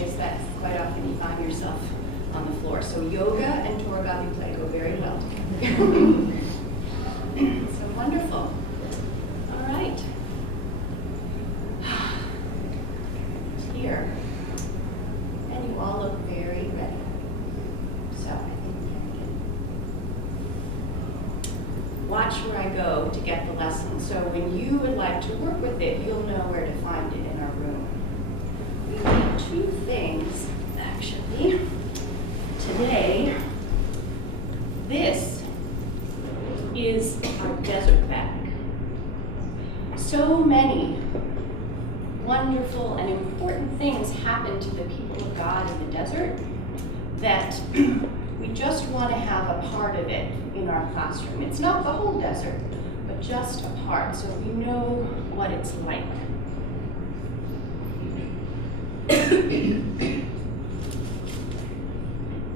ways that quite often you find yourself on the floor. So yoga and Toragabi play go very well together. So wonderful. All right. Here. And you all look very ready. So I think we can begin. Watch where I go to get the lesson. So when you would like to work with it, you'll know where to find it in our room. We need two things, actually. Today, this is our desert bag. So many wonderful and important things happen to the people of God in the desert that we just want to have a part of it in our classroom. It's not the whole desert, but just a part, so we know what it's like.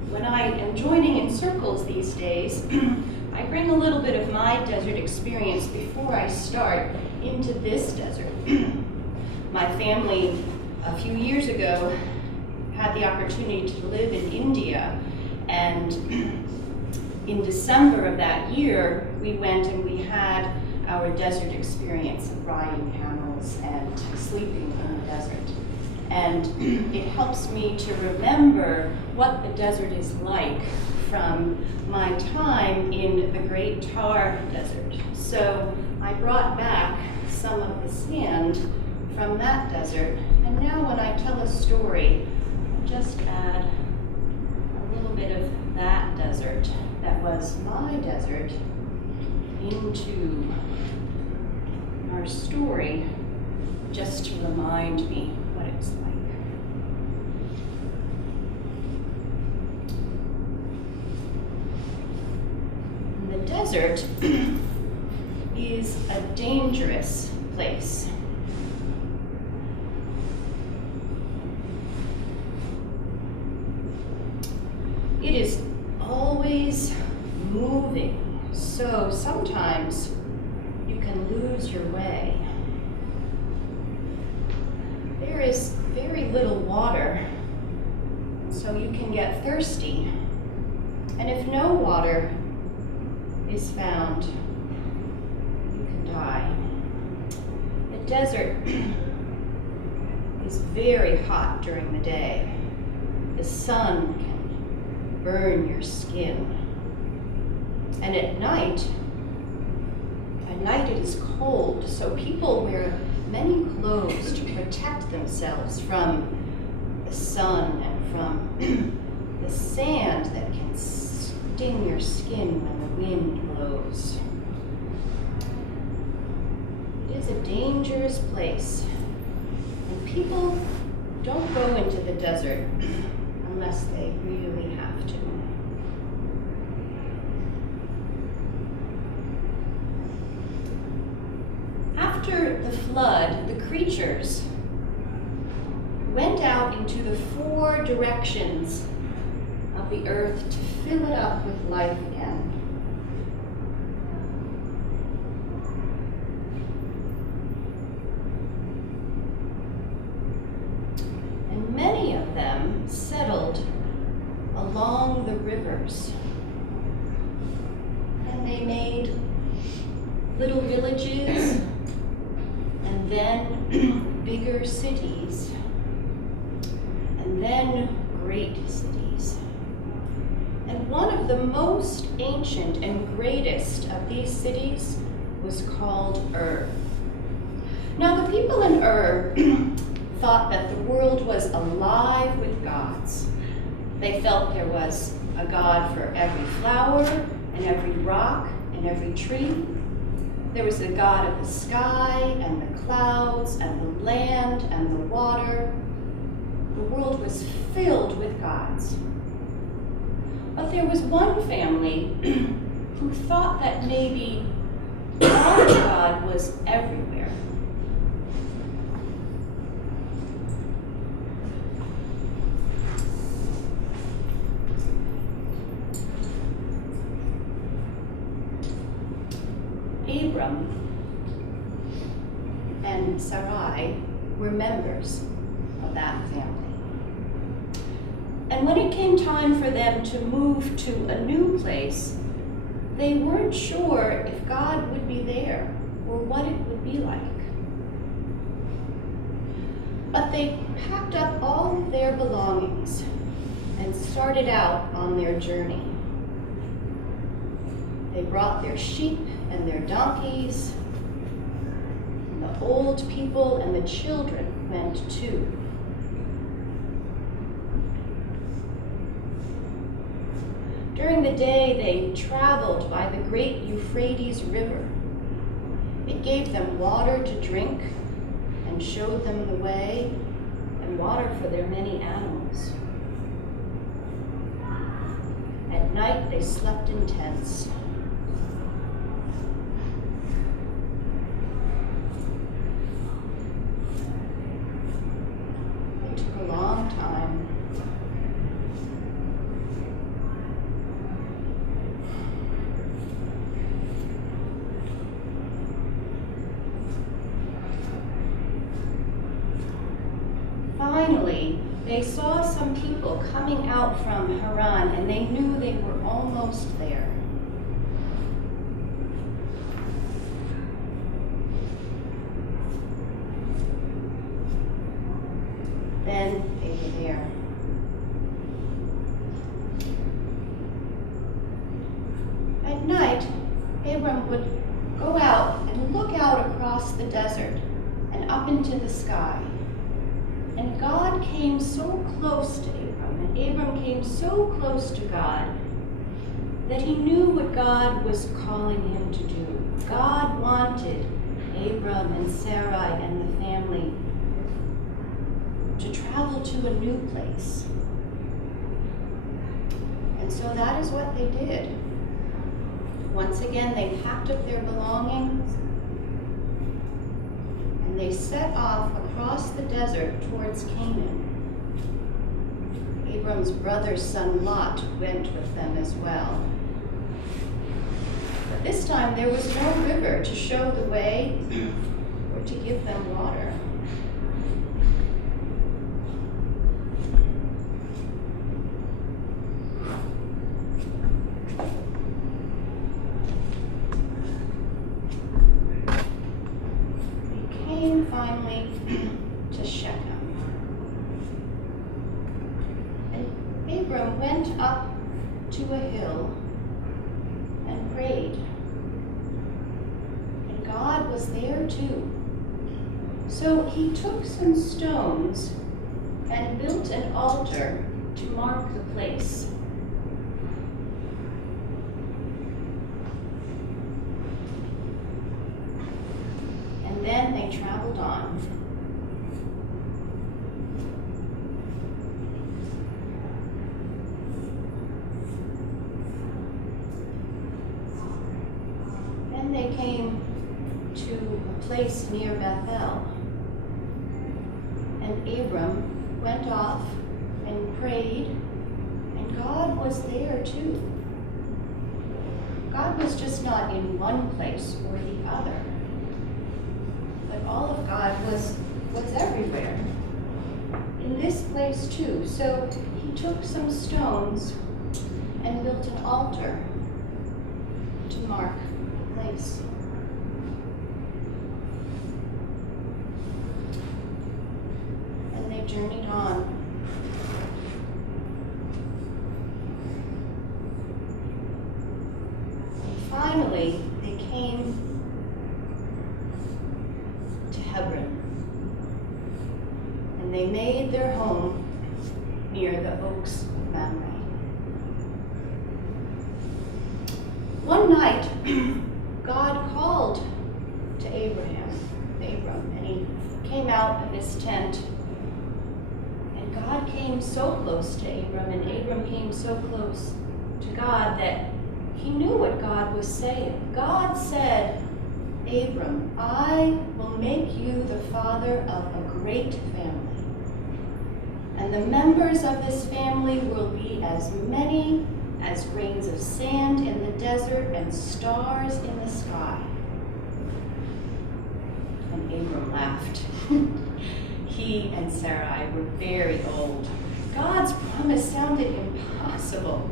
When I am joining in circles these days, I bring a little bit of my desert experience before I start into this desert. My family, a few years ago, had the opportunity to live in India, and in December of that year, we went and we had our desert experience of riding camels and sleeping in the desert. And it helps me to remember what the desert is like from my time in the Great Thar Desert. So I brought back some of the sand from that desert, and now when I tell a story, I'll just add a little bit of that desert that was my desert into our story, just to remind me what it's like. The desert is a dangerous place. It is always moving, so sometimes you can lose your way. There is very little water, so you can get thirsty. And if no water is found, you can die. The desert is very hot during the day. The sun can burn your skin. And at night it is cold, so people wear many clothes to protect themselves from the sun and from the sand that can sting your skin when the wind blows. It is a dangerous place, and people don't go into the desert unless they really have to. After the flood, the creatures went out into the four directions of the earth to fill it up with life again. And many of them settled along the rivers. And they made little villages, and then bigger cities, and then great cities. And one of the most ancient and greatest of these cities was called Ur. Now the people in Ur thought that the world was alive with gods. They felt there was a god for every flower and every rock and every tree. There was a god of the sky and the clouds and the land and the water. The world was filled with gods. But there was one family who thought that maybe our God was everywhere. Abram and Sarai were members of that family. And when it came time for them to move to a new place, they weren't sure if God would be there or what it would be like. But they packed up all of their belongings and started out on their journey. They brought their sheep and their donkeys, and the old people and the children went too. During the day, they traveled by the great Euphrates River. It gave them water to drink and showed them the way, and water for their many animals. At night, they slept in tents. It took a long time. Finally, they saw some people coming out from Haran, and they knew they were almost there. Then they were there. At night, Abram would go out and look out across the desert and up into the sky. And God came so close to Abram, and Abram came so close to God, that he knew what God was calling him to do. God wanted Abram and Sarai and the family to travel to a new place. And so that is what they did. Once again, they packed up their belongings and they set off across the desert towards Canaan. Abram's brother's son Lot went with them as well. But this time there was no river to show the way or to give them water. They came finally to Shechem. And Abram went up to a hill and prayed. And God was there too. So he took some stones and built an altar to mark the place. And then they traveled on. Then they came to a place near Bethel. And Abram went off and prayed, and God was there too. God was just not in one place or the other, but all of God was everywhere, in this place too. So he took some stones and built an altar to mark the place. And they journeyed on. And finally, they came to Hebron. And they made their home near the oaks of Mamre. One night, God called to Abram, and he came out of his tent. And God came so close to Abram, and Abram came so close to God that he knew what God was saying. God said, Abram, I will make you the father of a great family. And the members of this family will be as many as grains of sand in the desert and stars in the sky. And Abram laughed. He and Sarai were very old. God God's promise sounded impossible.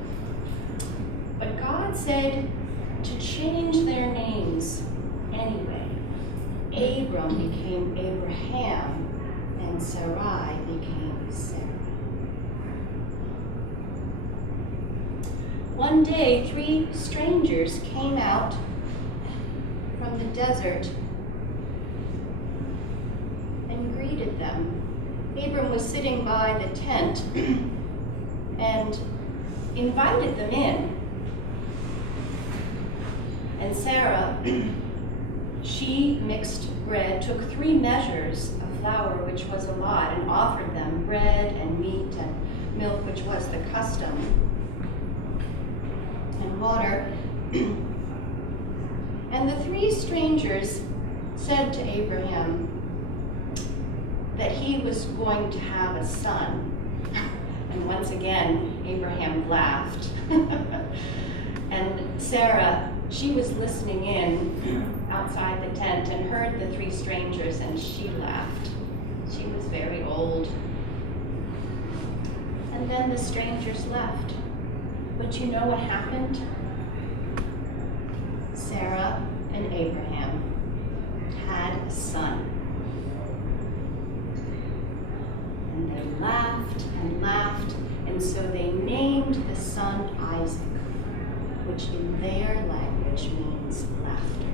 But God said to change their names anyway. Abram became Abraham, and Sarai became Sarah. One day, 3 strangers came out from the desert and greeted them. Abram was sitting by the tent and invited them in. And Sarah, she mixed bread, took 3 measures of flour, which was a lot, and offered them bread and meat and milk, which was the custom, and water. And the 3 strangers said to Abraham that he was going to have a son. And once again, Abraham laughed. And Sarah, she was listening in outside the tent and heard the 3 strangers, and she laughed. She was very old. And then the strangers left. But you know what happened? Sarah and Abraham had a son. And they laughed and laughed, and so they named the son Isaac, which in their language means laughter.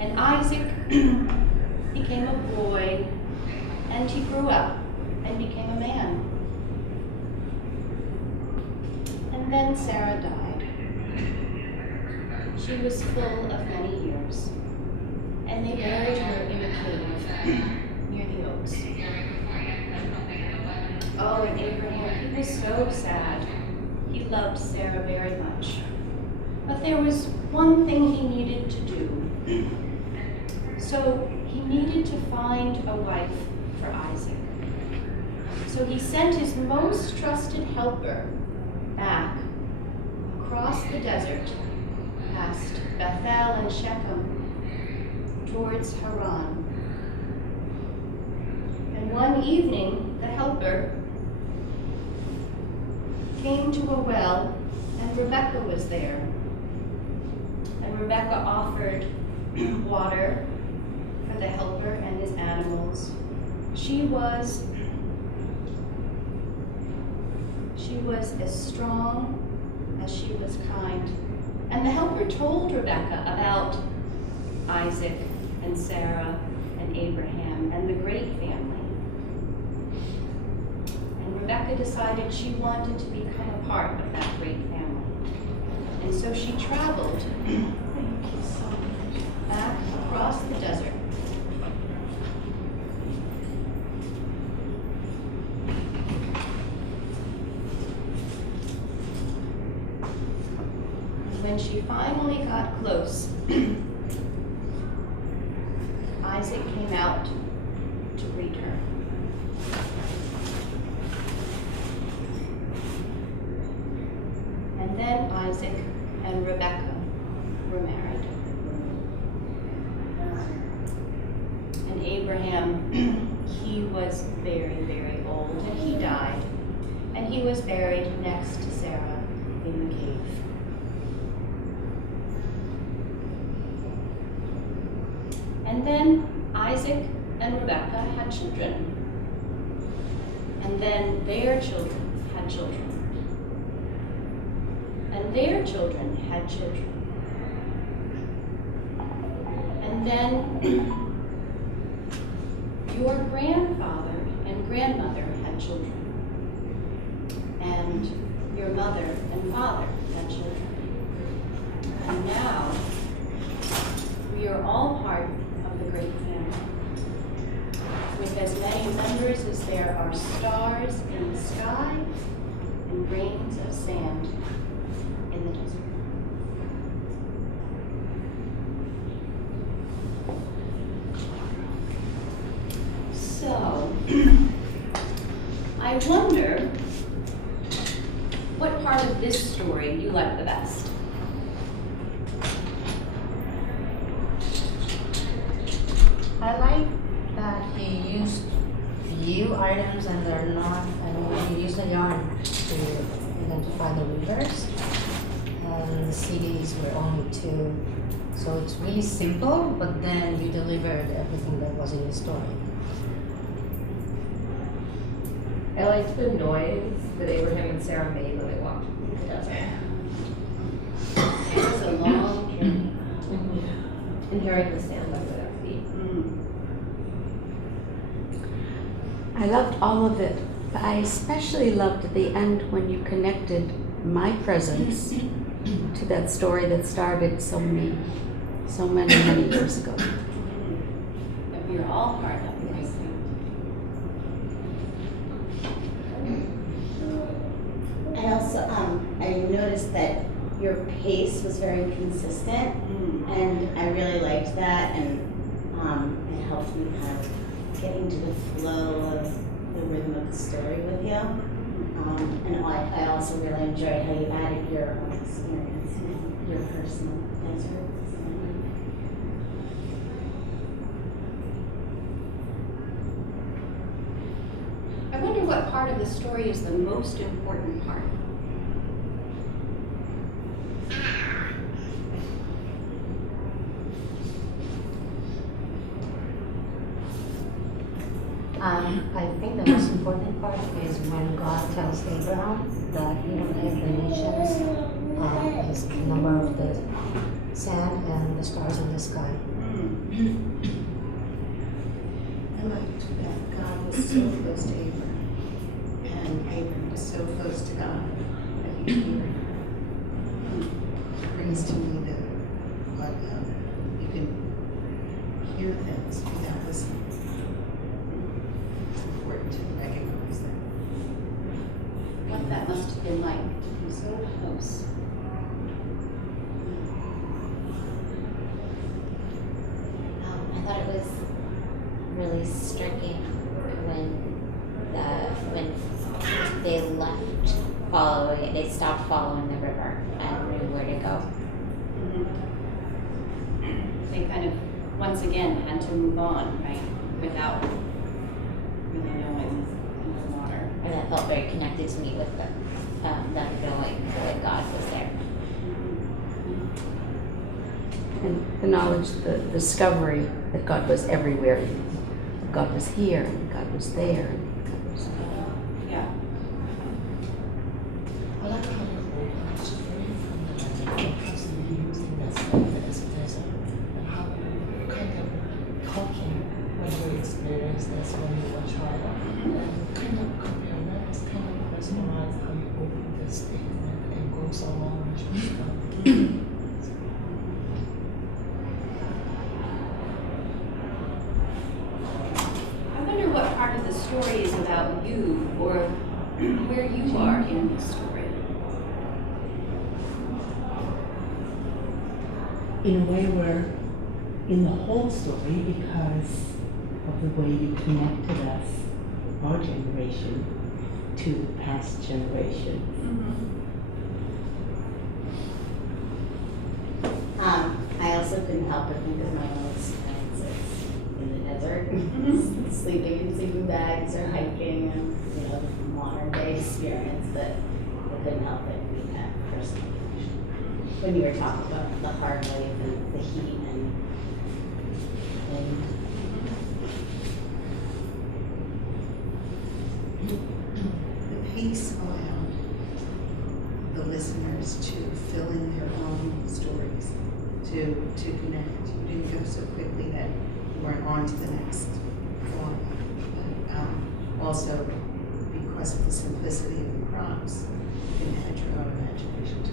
And Isaac became a boy, and he grew up and became a man. And then Sarah died. She was full of many years, and they buried her in a cave near the oaks. Oh, and Abraham, he was so sad. He loved Sarah very much. But there was one thing he needed to do. So he needed to find a wife for Isaac. So he sent his most trusted helper back across the desert, past Bethel and Shechem, towards Haran. And one evening, the helper came to a well, and Rebekah was there. And Rebekah offered water for the helper and his animals. She was as strong as she was kind. And the helper told Rebekah about Isaac and Sarah and Abraham and the great family. And Rebekah decided she wanted to become a part of that great family. And so she traveled back across the desert. When she finally got close, Isaac came out to greet her. And then Isaac and Rebekah were married. And Abraham, he was very, very old, and he died. And he was buried next to Sarah in the cave. And then Isaac and Rebekah had children. And then their children had children. And their children had children. And then your grandfather and grandmother had children. And your mother and father had children. And now we are all part of the great family, with as many members as there are stars in the sky and grains of sand in the desert. So, I wonder what part of this story you like the best. I like that he used few items and they're not, you use the yarn to identify the weavers. And the CDs were only 2. So it's really simple, but then you delivered everything that was in the story. I liked the noise that Abraham and Sarah made when they walked through the desert. It was a long journey. And hearing the sand under their feet. I loved all of it, but I especially loved at the end when you connected my presence to that story that started so many years ago. That we are all part of it. I also, I noticed that your pace was very consistent, and I really liked that, and it helped me kind of get into the flow of the rhythm of the story with you. And I also really enjoyed how you added your own experience, your personal desert. I wonder what part of the story is the most important part. I think the most important part is when God tells Abraham that he will name the nations is the number of the sand and the stars in the sky. I liked that God was so close to Abraham, and Abraham was so close to God that he could hear him. It brings to me that what you can hear things without listening. It's important to recognize that. What that must have been like to be so close. I thought it was really striking when they left following, they stopped following the river and knew where to go. They kind of, once again, had to move on, right? Without really knowing the water. And that felt very connected to me with them knowing that God was there. And the knowledge, the discovery that God was everywhere. God was here, and God was there, and God was... Yeah. I like how the whole story from the constantly using that stuff as a desert, and how you kind of talking when you experience this when you were a child, and kind of compare that, it's kind of personalize how you open this statement and goes along with your stuff. What part of the story is about you, or where you are in the story? In a way, we're in the whole story because of the way you connected us, our generation, to past generations. I also couldn't help but think of my own experiences in the desert, sleeping in sleeping bags or hiking, and the modern day experience that I couldn't help but be that personal connection. When you were talking about the hard life and the heat and The peace allowed the listeners to fill in their own stories, to connect. You didn't go so quickly that you weren't on to the next one. But also, because of the simplicity of the prompts, you can add your own imagination to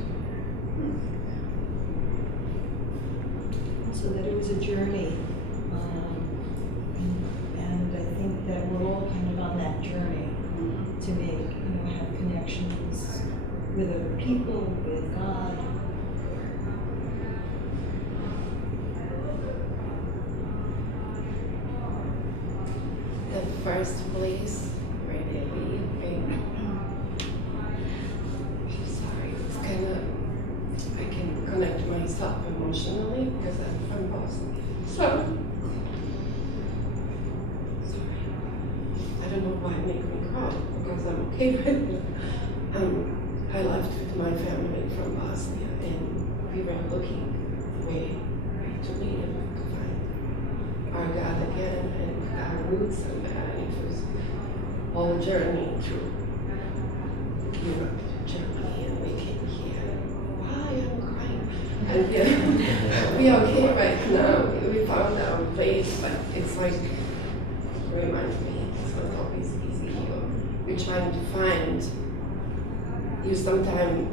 it. So that it was a journey. And I think that we're all kind of on that journey to make, have connections with other people, with God. The first place where they leave, I'm sorry, it's kind of, I can connect myself emotionally because I'm from Boston. So, sorry, I don't know make me cry because I'm okay with it. I left with my family from Bosnia, and we were looking way to leave to find our God again and our roots and that. And it was all a journey through Europe to Germany, and we came here. Why I'm crying? And we are okay right now. We found our place, but it's like reminds me it's not always easy. You're trying to find. You sometimes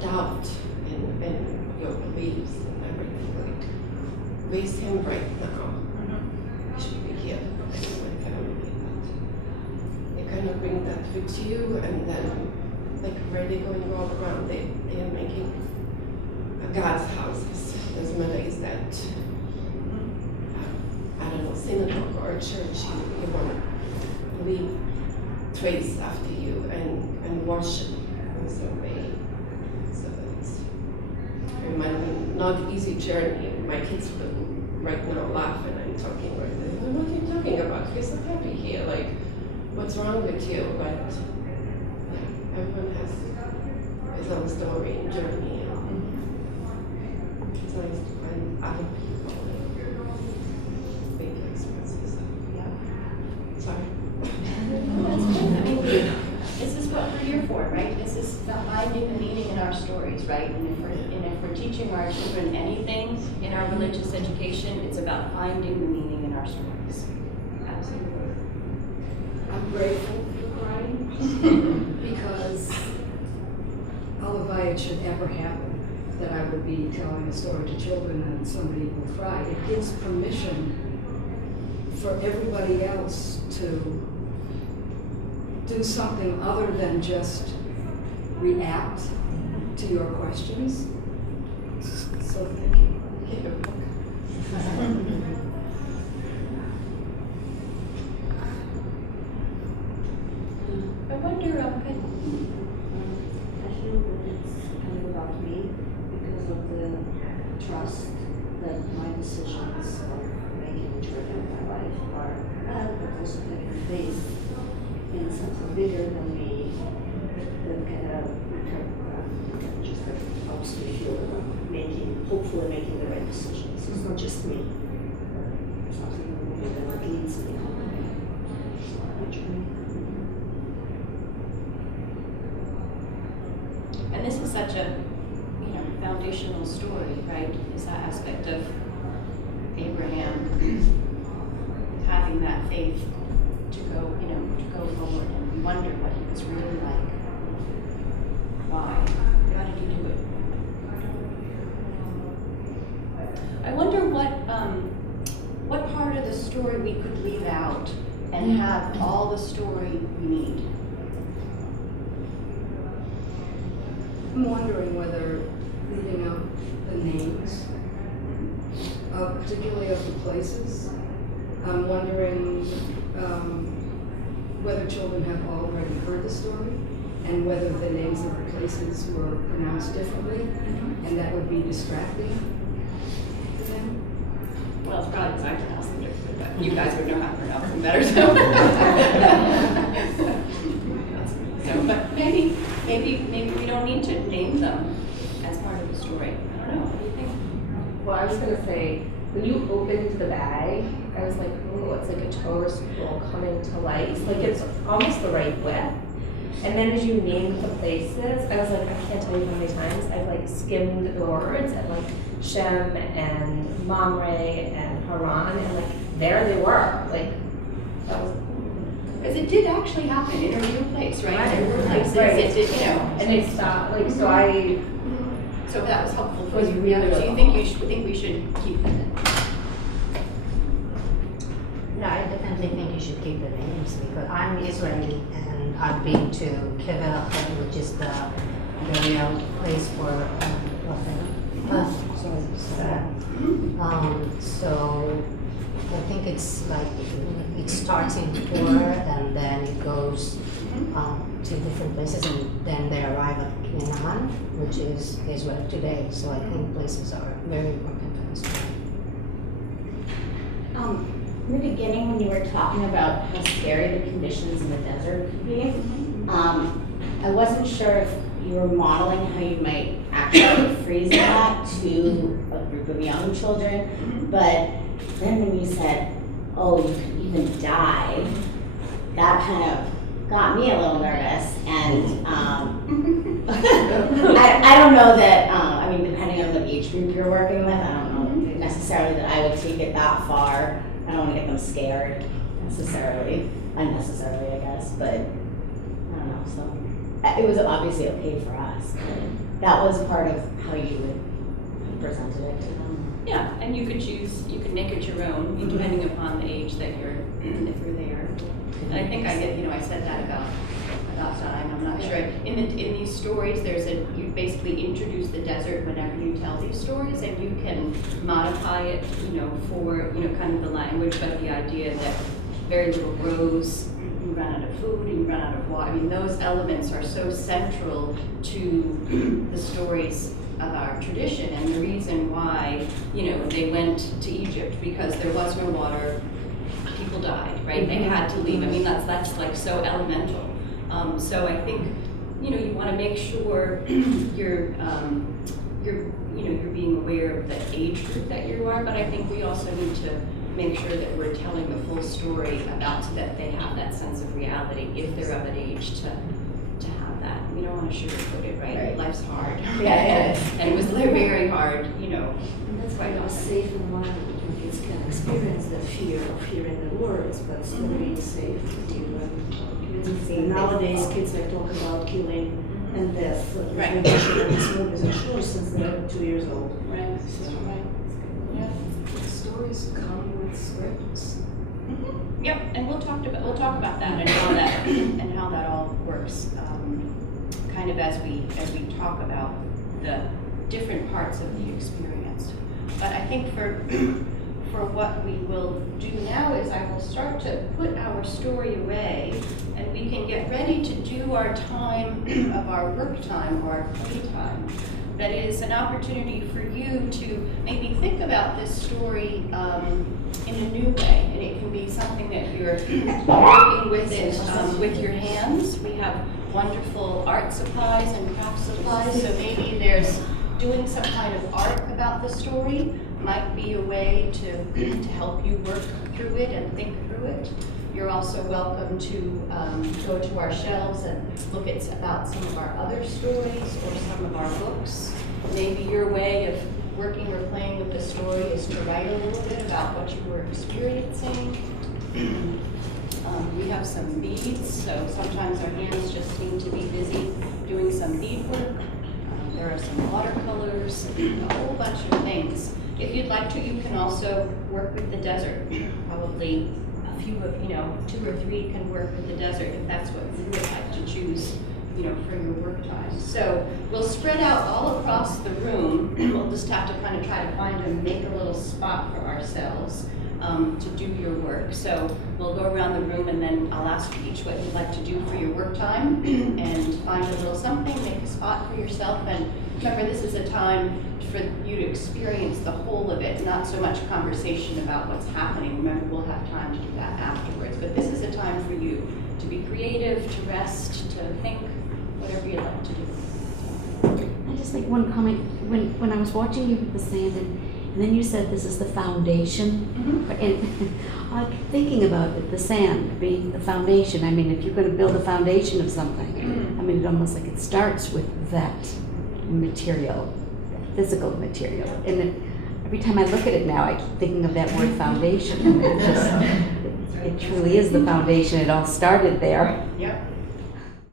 doubt in your beliefs and everything. Like, raise him right now. You should be here with my family. But they kind of bring that with you, and then, like, where they're going all around, they are making God's houses. Doesn't matter is that, I don't know, synagogue or a church, you want to leave trace after you and worship in some way. So it's not easy journey. My kids will right now laugh when I'm talking right now. What are you talking about? We're so happy here. Like, what's wrong with you? But like, everyone has his own story and journey. And it's nice to find other people and make experiences. Yeah. Sorry. That's good. I mean, this is what we're here for, right? This is about finding the meaning in our stories, right? And if we're teaching our children anything in our religious education, it's about finding the meaning in our stories. Absolutely. I'm grateful for crying because if it should ever happen that I would be telling a story to children and somebody will cry. It gives permission for everybody else to do something other than just react to your questions. So thank you. I wonder, I feel that it's kind of about me because of the trust that my decisions of making a journey of my life are bad, but also having faith in something bigger than me that kind of just that helps me feel that I'm hopefully making the right decisions. It's not just me, but something that leads me on my journey. and this is such a, foundational story, right? Is that aspect of Abraham having that faith to go, to go forward, and we wonder what he was really like. Why? How did he do it? I wonder what part of the story we could leave out and have all the story we need. I'm wondering whether leaving out the names, particularly of the places. I'm wondering whether children have already heard the story and whether the names of the places were pronounced differently, and that would be distracting to them. Well, it's probably because I pronounce them differently, but you guys would know how to pronounce them better, so. But maybe we don't need to name them as part of the story. I don't know. What do you think? Well, I was gonna say, when you opened the bag, I was like, oh, it's like a toast roll coming to life. Like it's almost the right width. And then as you named the places, I was like, I can't tell you how many times I've like skimmed the words and like Shem and Mamre and Haran, and like there they were. Like that was. Because it did actually happen in a real place, right? Right. There were places Right. it did, And it stopped. Like so, I. So that was helpful for Was you. really So you think we should keep them in? Yeah, I definitely think you should keep the names because I'm Israeli and I've been to Kevel, which is the burial place for so I think it's like it starts in Ur and then it goes to different places and then they arrive at Canaan, which is Israel today. So I think places are very important for this story. in the beginning when you were talking about how scary the conditions in the desert could be, I wasn't sure if you were modeling how you might actually freeze that to a group of young children, but then when you said, oh, you could even die, that kind of got me a little nervous, and I don't know that, I mean, depending on what age group you're working with, I don't know necessarily that I would take it that far. I don't want to get them scared necessarily, unnecessarily, I guess, but I don't know, so. It was obviously okay for us, but that was part of how you would presented it to them. Yeah, and you could choose, you could make it your own, depending upon the age that you're, if you're there. And I think I get, I said that about time, I'm not sure. In these stories, you basically introduce the desert whenever you tell these stories, and you can modify it, for, kind of the language, but the idea that very little grows, you run out of food, and you run out of water. I mean, those elements are so central to the stories of our tradition, and the reason why, they went to Egypt, because there was no water, people died, right? They had to leave. I mean, that's like so elemental. So I think, you want to make sure you're being aware of the age group that you are, but I think we also need to make sure that we're telling the full story about so that they have that sense of reality if they're of an age to have that. We don't want to sugarcoat it, right? Life's hard. Yeah, and it was very hard, And that's why a safe environment when kids can experience the fear of hearing the words, but still being safe to deal with. Nowadays, kids like talk about killing and death. Right. These movies are sure since they're 2 years old. Right. Right. Yeah. Stories come with scripts. Yep, and we'll talk about that and how that all works, kind of as we talk about the different parts of the experience. But I think for what we will do now is I will start to put our story away, and we can get ready to do our time of our work time or our play time. That is an opportunity for you to maybe think about this story in a new way, and it can be something that you're working with it with your hands. We have wonderful art supplies and craft supplies, so maybe there's doing some kind of art about the story might be a way to help you work through it and think through it. You're also welcome to go to our shelves and look at about some of our other stories or some of our books. Maybe your way of working or playing with the story is to write a little bit about what you were experiencing. We have some beads, so sometimes our hands just seem to be busy doing some bead work. There are some watercolors, a whole bunch of things. If you'd like to, you can also work with the desert. Probably a few of, 2 or 3 can work with the desert if that's what you would like to choose, for your work time. So we'll spread out all across the room. We'll just have to kind of try to find and make a little spot for ourselves to do your work. So we'll go around the room, and then I'll ask you each what you'd like to do for your work time, and find a little something, make a spot for yourself. And remember, this is a time for you to experience the whole of it, not so much conversation about what's happening. Remember, we'll have time to do that afterwards. But this is a time for you to be creative, to rest, to think, whatever you'd like to do. I just like one comment. When I was watching you with the sand, and then you said this is the foundation, and I kept thinking about it, the sand being the foundation. I mean, if you're going to build a foundation of something, I mean, it almost like it starts with that material, that physical material. And every time I look at it now, I keep thinking of that word foundation. And it truly is the foundation. It all started there. Yep.